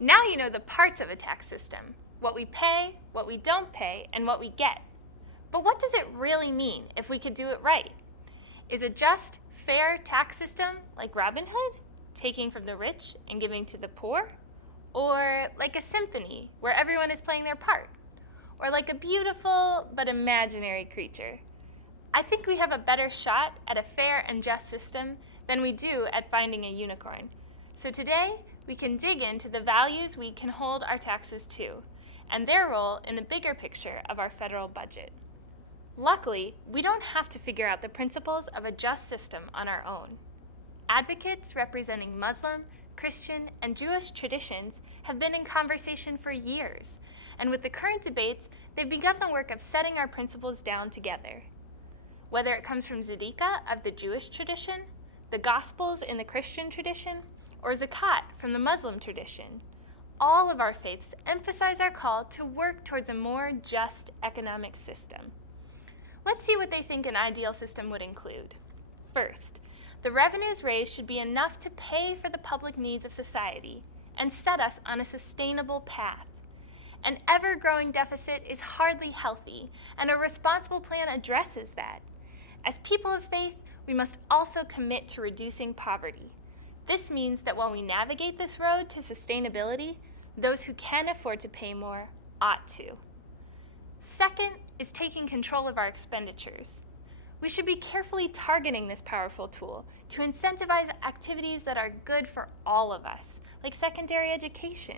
Now you know the parts of a tax system: what we pay, what we don't pay, and what we get. But what does it really mean if we could do it right? Is a just, fair tax system like Robin Hood, taking from the rich and giving to the poor? Or like a symphony where everyone is playing their part? Or like a beautiful but imaginary creature? I think we have a better shot at a fair and just system than we do at finding a unicorn. So today, we can dig into the values we can hold our taxes to, and their role in the bigger picture of our federal budget. Luckily, we don't have to figure out the principles of a just system on our own. Advocates representing Muslim, Christian, and Jewish traditions have been in conversation for years, and with the current debates, they've begun the work of setting our principles down together. Whether it comes from Tzedakah of the Jewish tradition, the Gospels in the Christian tradition, or Zakat from the Muslim tradition, all of our faiths emphasize our call to work towards a more just economic system. Let's see what they think an ideal system would include. First, the revenues raised should be enough to pay for the public needs of society and set us on a sustainable path. An ever-growing deficit is hardly healthy, and a responsible plan addresses that. As people of faith, we must also commit to reducing poverty. This means that while we navigate this road to sustainability, those who can afford to pay more ought to. Second is taking control of our expenditures. We should be carefully targeting this powerful tool to incentivize activities that are good for all of us, like secondary education.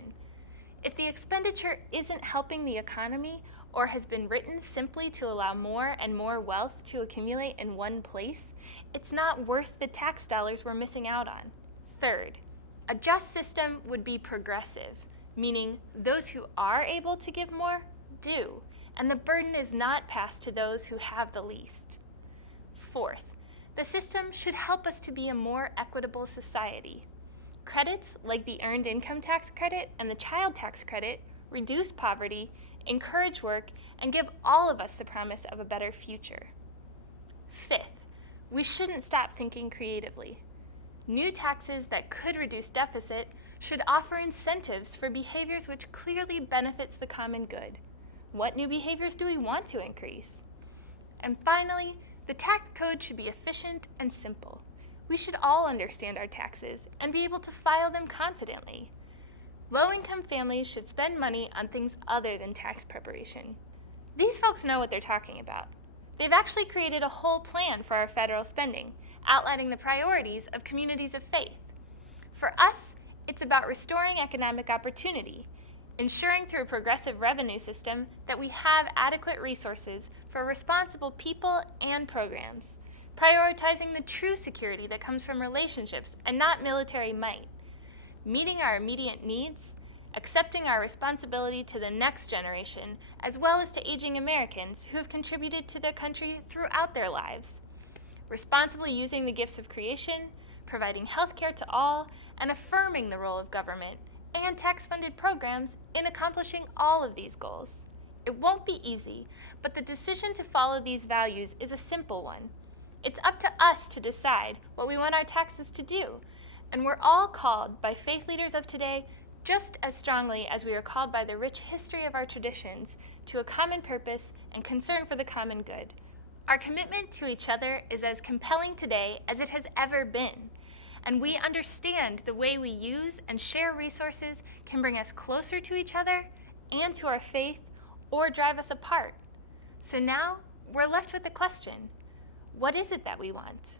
If the expenditure isn't helping the economy or has been written simply to allow more and more wealth to accumulate in one place, it's not worth the tax dollars we're missing out on. Third, a just system would be progressive, meaning those who are able to give more do, and the burden is not passed to those who have the least. Fourth, the system should help us to be a more equitable society. Credits like the Earned Income Tax Credit and the Child Tax Credit reduce poverty, encourage work, and give all of us the promise of a better future. Fifth, we shouldn't stop thinking creatively. New taxes that could reduce deficit should offer incentives for behaviors which clearly benefits the common good. What new behaviors do we want to increase? And finally, the tax code should be efficient and simple. We should all understand our taxes and be able to file them confidently. Low-income families should spend money on things other than tax preparation. These folks know what they're talking about. They've actually created a whole plan for our federal spending, outlining the priorities of communities of faith. For us, it's about restoring economic opportunity, ensuring through a progressive revenue system that we have adequate resources for responsible people and programs, prioritizing the true security that comes from relationships and not military might, meeting our immediate needs, accepting our responsibility to the next generation, as well as to aging Americans who have contributed to their country throughout their lives, responsibly using the gifts of creation, providing health care to all, and affirming the role of government and tax-funded programs in accomplishing all of these goals. It won't be easy, but the decision to follow these values is a simple one. It's up to us to decide what we want our taxes to do, and we're all called by faith leaders of today just as strongly as we are called by the rich history of our traditions to a common purpose and concern for the common good. Our commitment to each other is as compelling today as it has ever been, and we understand the way we use and share resources can bring us closer to each other and to our faith or drive us apart. So now we're left with the question, what is it that we want?